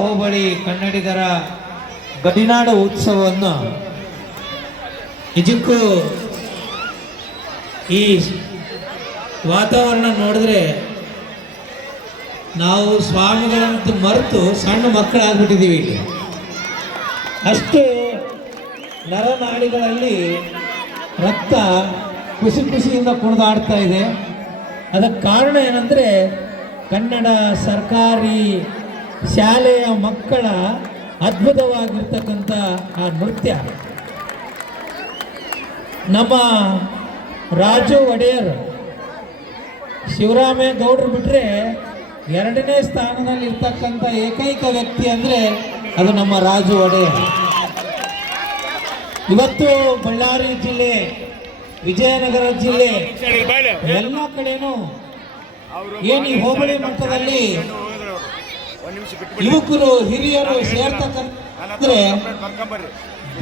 ಹೋಬಳಿ ಕನ್ನಡಿಗರ ಗಡಿನಾಡ ಉತ್ಸವವನ್ನು ನಿಜಕ್ಕೂ ಈ ವಾತಾವರಣ ನೋಡಿದ್ರೆ ನಾವು ಸ್ವಾಮಿಗಳಂತ ಮರೆತು ಸಣ್ಣ ಮಕ್ಕಳಾಗ್ಬಿಟ್ಟಿದ್ದೀವಿ. ಇಲ್ಲಿ ಅಷ್ಟು ನರನಾಡಿಗಳಲ್ಲಿ ರಕ್ತ ಖುಷಿ ಖುಷಿಯಿಂದ ಕುಣಿದಾಡ್ತಾ ಇದೆ. ಅದಕ್ಕೆ ಕಾರಣ ಏನಂದರೆ ಕನ್ನಡ ಸರ್ಕಾರಿ ಶಾಲೆಯ ಮಕ್ಕಳ ಅದ್ಭುತವಾಗಿರ್ತಕ್ಕಂಥ ಆ ನೃತ್ಯ. ನಮ್ಮ ರಾಜು ಒಡೆಯರ್, ಶಿವರಾಮೇಗೌಡರು ಬಿಟ್ಟರೆ ಎರಡನೇ ಸ್ಥಾನದಲ್ಲಿ ಇರ್ತಕ್ಕಂಥ ಏಕೈಕ ವ್ಯಕ್ತಿ ಅಂದರೆ ಅದು ನಮ್ಮ ರಾಜು ಒಡೆಯರ್. ಇವತ್ತು ಬಳ್ಳಾರಿ ಜಿಲ್ಲೆ, ವಿಜಯನಗರ ಜಿಲ್ಲೆ ಎಲ್ಲ ಕಡೆನೂ ಏನು ಈ ಹೋಬಳಿ ಮಟ್ಟದಲ್ಲಿ ಯುವಕರು ಹಿರಿಯರು ಸೇರ್ತಕ್ಕಂದ್ರೆ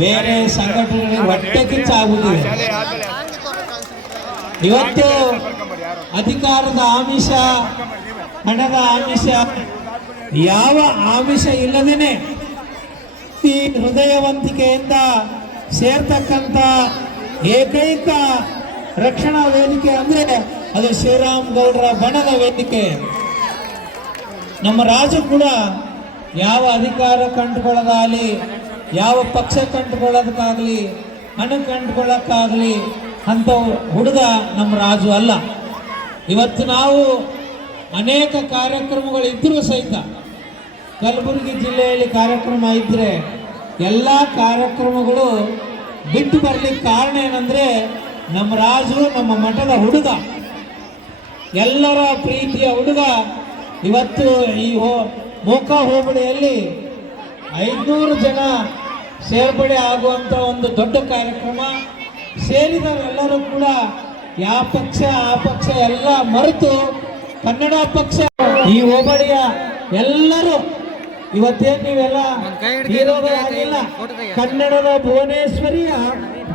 ಬೇರೆ ಸಂಘಟನೆಗಳಿಗೆ ಹೊಟ್ಟೆ ಕಿಚ್ಚ ಆಗುತ್ತಿದೆ. ಇವತ್ತು ಅಧಿಕಾರದ ಆಮಿಷ, ಹಣದ ಆಮಿಷ, ಯಾವ ಆಮಿಷ ಇಲ್ಲದೇನೆ ಈ ಹೃದಯವಂತಿಕೆಯಿಂದ ಸೇರ್ತಕ್ಕಂಥ ಏಕೈಕ ರಕ್ಷಣಾ ವೇದಿಕೆ ಅಂದರೆ ಅದು ಶ್ರೀರಾಮಗೌಡರ ಬಣದ ವೇದಿಕೆ. ನಮ್ಮ ರಾಜು ಕೂಡ ಯಾವ ಅಧಿಕಾರ ಕಂಡುಕೊಳ್ಳೋದಾಗಲಿ, ಯಾವ ಪಕ್ಷ ಕಂಡುಕೊಳ್ಳೋದಕ್ಕಾಗಲಿ, ಹಣ ಕಂಡುಕೊಳ್ಳೋಕ್ಕಾಗಲಿ ಅಂತ ಹುಡುಗ ನಮ್ಮ ರಾಜು ಅಲ್ಲ. ಇವತ್ತು ನಾವು ಅನೇಕ ಕಾರ್ಯಕ್ರಮಗಳಿದ್ದರೂ ಸಹಿತ ಕಲಬುರಗಿ ಜಿಲ್ಲೆಯಲ್ಲಿ ಕಾರ್ಯಕ್ರಮ ಇದ್ದರೆ ಎಲ್ಲ ಕಾರ್ಯಕ್ರಮಗಳು ಬಿಟ್ಟು ಬರಲಿಕ್ಕೆ ಕಾರಣ ಏನಂದರೆ ನಮ್ಮ ರಾಜು ನಮ್ಮ ಮಠದ ಹುಡುಗ, ಎಲ್ಲರ ಪ್ರೀತಿಯ ಹುಡುಗ. ಇವತ್ತು ಈ ಮೋಕ ಹೋಬಳಿಯಲ್ಲಿ 500 ಜನ ಸೇರ್ಪಡೆ ಆಗುವಂಥ ಒಂದು ದೊಡ್ಡ ಕಾರ್ಯಕ್ರಮ. ಸೇರಿದವರೆಲ್ಲರೂ ಕೂಡ ಯಾವ ಪಕ್ಷ ಆ ಪಕ್ಷ ಎಲ್ಲ ಮರೆತು ಕನ್ನಡ ಪಕ್ಷ, ಈ ಹೋಬಳಿಯ ಎಲ್ಲರೂ ಇವತ್ತೇನು ನೀವೆಲ್ಲ ಹೀರೋಗಳಾಗಿಲ್ಲ, ಕನ್ನಡದ ಭುವನೇಶ್ವರಿಯ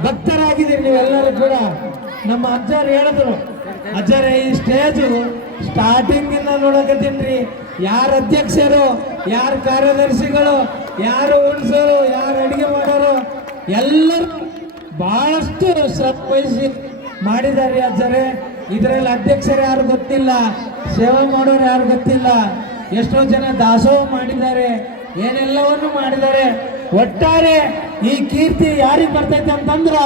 ಭಕ್ತರಾಗಿದ್ದೀರಿ ನೀವೆಲ್ಲರೂ ಕೂಡ. ನಮ್ಮ ಅಜ್ಜರು ಹೇಳಿದ್ರು, ಅಜ್ಜರ ಈ ಸ್ಟೇಜು ಸ್ಟಾರ್ಟಿಂಗ್ ಇಂದ ನೋಡಕತ್ತೀನ್ರಿ, ಯಾರು ಅಧ್ಯಕ್ಷರು, ಯಾರು ಕಾರ್ಯದರ್ಶಿಗಳು, ಯಾರು ಉಣಿಸೋರು, ಯಾರು ಅಡಿಗೆ ಮಾಡೋರು ಎಲ್ಲರೂ ಬಹಳಷ್ಟು ಶ್ರಮ ವಹಿಸಿ ಮಾಡಿದ್ದಾರೆ ಅಜ್ಜರೇ. ಇದರಲ್ಲಿ ಅಧ್ಯಕ್ಷರು ಯಾರು ಗೊತ್ತಿಲ್ಲ, ಸೇವೆ ಮಾಡೋರು ಯಾರು ಗೊತ್ತಿಲ್ಲ, ಎಷ್ಟೋ ಜನ ದಾಸೋಹ ಮಾಡಿದ್ದಾರೆ, ಏನೆಲ್ಲವನ್ನು ಮಾಡಿದ್ದಾರೆ. ಒಟ್ಟಾರೆ ಈ ಕೀರ್ತಿ ಯಾರಿಗೆ ಬರ್ತೈತೆ ಅಂತಂದ್ರೆ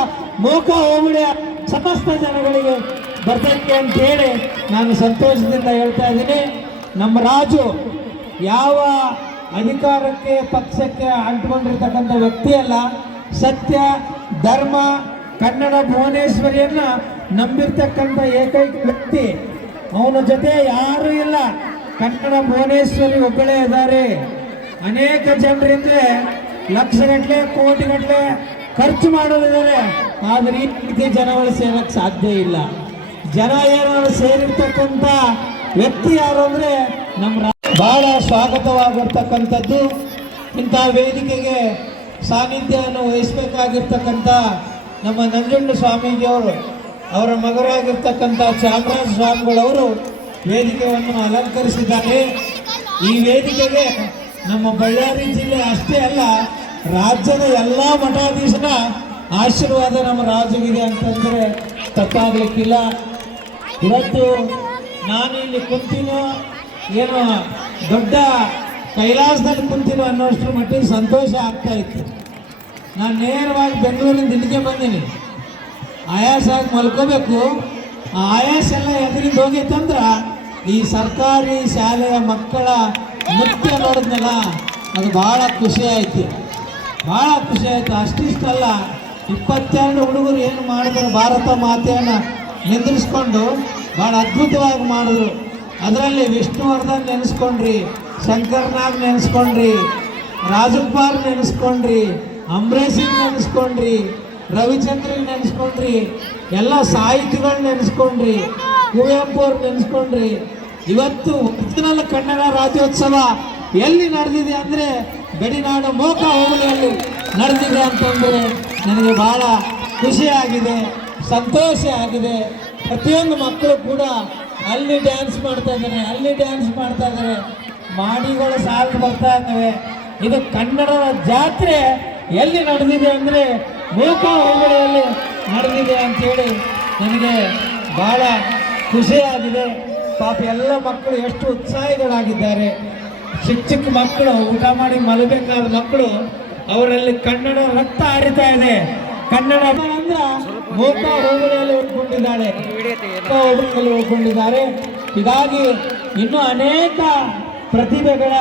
ಮೋಕ ಹೋಬಳಿಯ ಸಮಸ್ತ ಜನಗಳಿಗೆ ಬರ್ತೈತೆ ಅಂತೇಳಿ ನಾನು ಸಂತೋಷದಿಂದ ಹೇಳ್ತಾ ಇದ್ದೀನಿ. ನಮ್ಮ ರಾಜು ಯಾವ ಅಧಿಕಾರಕ್ಕೆ ಪಕ್ಷಕ್ಕೆ ಅಂಟ್ಕೊಂಡಿರ್ತಕ್ಕಂಥ ವ್ಯಕ್ತಿ ಅಲ್ಲ, ಸತ್ಯ ಧರ್ಮ ಕನ್ನಡ ಭುವನೇಶ್ವರಿಯನ್ನ ನಂಬಿರ್ತಕ್ಕಂಥ ಏಕೈಕ ವ್ಯಕ್ತಿ. ಅವನ ಜೊತೆ ಯಾರೂ ಇಲ್ಲ, ಕನ್ನಡ ಭುವನೇಶ್ವರಿ ಒಬ್ಬಳೇ ಇದ್ದಾರೆ. ಅನೇಕ ಜನರಿಂದ ಲಕ್ಷಗಟ್ಟಲೆ ಕೋಟಿಗಟ್ಟಲೆ ಖರ್ಚು ಮಾಡೋದಿದ್ದಾರೆ, ಆದರೆ ಈ ರೀತಿ ಜನಗಳು ಸೇರಕ್ಕೆ ಸಾಧ್ಯ ಇಲ್ಲ. ಜನ ಏನಾದ್ರು ಸೇರಿರ್ತಕ್ಕಂಥ ವ್ಯಕ್ತಿ ಯಾರು ಅಂದರೆ ನಮ್ಮ ಬಹಳ ಸ್ವಾಗತವಾಗಿರ್ತಕ್ಕಂಥದ್ದು. ಇಂಥ ವೇದಿಕೆಗೆ ಸಾನ್ನಿಧ್ಯವನ್ನು ವಹಿಸಬೇಕಾಗಿರ್ತಕ್ಕಂಥ ನಮ್ಮ ನಂಜುಂಡ ಸ್ವಾಮೀಜಿಯವರು, ಅವರ ಮಗರಾಗಿರ್ತಕ್ಕಂಥ ಚಾಮರಾಜ ಸ್ವಾಮಿಗಳವರು ವೇದಿಕೆಯನ್ನು ಅಲಂಕರಿಸಿದ್ದಾರೆ. ಈ ವೇದಿಕೆಗೆ ನಮ್ಮ ಬಳ್ಳಾರಿ ಜಿಲ್ಲೆ ಅಷ್ಟೇ ಅಲ್ಲ, ರಾಜ್ಯದ ಎಲ್ಲ ಮಠಾಧೀಶರ ಆಶೀರ್ವಾದ ನಮ್ಮ ರಾಜುಗಿದೆ ಅಂತಂದರೆ ತಪ್ಪಾಗಲಿಕ್ಕಿಲ್ಲ. ಇವತ್ತು ನಾನು ಇಲ್ಲಿ ಕುಂತೀನೋ ಏನೋ ದೊಡ್ಡ ಕೈಲಾಸದಲ್ಲಿ ಕುಂತೀನೋ ಅನ್ನೋಷ್ಟರ ಮಟ್ಟಿಗೆ ಸಂತೋಷ ಆಗ್ತಾ ಇತ್ತು. ನಾನು ನೇರವಾಗಿ ಬೆಂಗಳೂರಿನಿಂದ ಇಲ್ಲಿಗೆ ಬಂದೀನಿ. ಆಯಾಸ ಆಗಿ ಮಲ್ಕೋಬೇಕು, ಆ ಆಯಾಸ ಎಲ್ಲ ಎದುರಿಂದ ಹೋಗಿತ್ತಂದ್ರೆ ಈ ಸರ್ಕಾರಿ ಶಾಲೆಯ ಮಕ್ಕಳ ನೃತ್ಯ ನೋಡಿದ್ನಲ್ಲ, ಅದು ಭಾಳ ಖುಷಿ ಆಯಿತು, ಭಾಳ ಖುಷಿ ಆಯಿತು. ಅಷ್ಟಿಷ್ಟಲ್ಲ, 22 ಹುಡುಗರು ಏನು ಮಾಡಿದ್ರು, ಭಾರತ ಮಾತೆಯನ್ನು ನಿಂದ್ರಿಸ್ಕೊಂಡು ಭಾಳ ಅದ್ಭುತವಾಗಿ ಮಾಡಿದ್ರು. ಅದರಲ್ಲಿ ವಿಷ್ಣುವರ್ಧನ್ ನೆನೆಸ್ಕೊಂಡ್ರಿ, ಶಂಕರ್ನಾಗ್ ನೆನೆಸ್ಕೊಂಡ್ರಿ, ರಾಜಕುಮಾರ್ ನೆನೆಸ್ಕೊಂಡ್ರಿ, ಅಂಬರೀಷಿಗೆ ನೆನೆಸ್ಕೊಂಡ್ರಿ, ರವಿಚಂದ್ರನ್ ನೆನೆಸ್ಕೊಂಡ್ರಿ, ಎಲ್ಲ ಸಾಹಿತಿಗಳು ನೆನೆಸ್ಕೊಂಡ್ರಿ, ಕುವೆಂಪು ಅವ್ರು ನೆನೆಸ್ಕೊಂಡ್ರಿ. ಇವತ್ತು ಒರಿಜಿನಲ್ ಕನ್ನಡ ರಾಜ್ಯೋತ್ಸವ ಎಲ್ಲಿ ನಡೆದಿದೆ ಅಂದರೆ ಗಡಿನಾಡು ಮೋಕ ಹೋಬಳಿಯಲ್ಲಿ ನಡೆದಿದೆ ಅಂತಂದರೆ ನನಗೆ ಭಾಳ ಖುಷಿಯಾಗಿದೆ, ಸಂತೋಷ ಆಗಿದೆ. ಪ್ರತಿಯೊಂದು ಮಕ್ಕಳು ಕೂಡ ಅಲ್ಲಿ ಡ್ಯಾನ್ಸ್ ಮಾಡ್ತಾ ಇದ್ದಾರೆ, ಅಲ್ಲಿ ಡ್ಯಾನ್ಸ್ ಮಾಡ್ತಾ ಇದ್ದಾರೆ, ಮಾಡಿಗಳು ಸಾಲು ಬರ್ತಾ ಇದ್ದಾವೆ. ಇದು ಕನ್ನಡದ ಜಾತ್ರೆ ಎಲ್ಲಿ ನಡೆದಿದೆ ಅಂದರೆ ಮೂಕ ಹೋಬಳಿಯಲ್ಲಿ ನಡೆದಿದೆ ಅಂತೇಳಿ ನನಗೆ ಬಹಳ ಖುಷಿಯಾಗಿದೆ. ಪಾಪ ಎಲ್ಲ ಮಕ್ಕಳು ಎಷ್ಟು ಉತ್ಸಾಹಿಗಳಾಗಿದ್ದಾರೆ. ಚಿಕ್ಕ ಚಿಕ್ಕ ಮಕ್ಕಳು ಊಟ ಮಾಡಿ ಮಲಗಬೇಕಾದ ಮಕ್ಕಳು, ಅವರಲ್ಲಿ ಕನ್ನಡ ರಕ್ತ ಹರಿತಾ ಇದೆ. ಕನ್ನಡ ಅಂದ್ರ ಮೂಕ ಹೋಬಳಿಯಲ್ಲಿ ಉಳ್ಕೊಂಡಿದ್ದಾರೆ, ಹೋಬಳಿಯಲ್ಲಿ ಉಳ್ಕೊಂಡಿದ್ದಾರೆ. ಹೀಗಾಗಿ ಇನ್ನೂ ಅನೇಕ ಪ್ರತಿಭೆಗಳ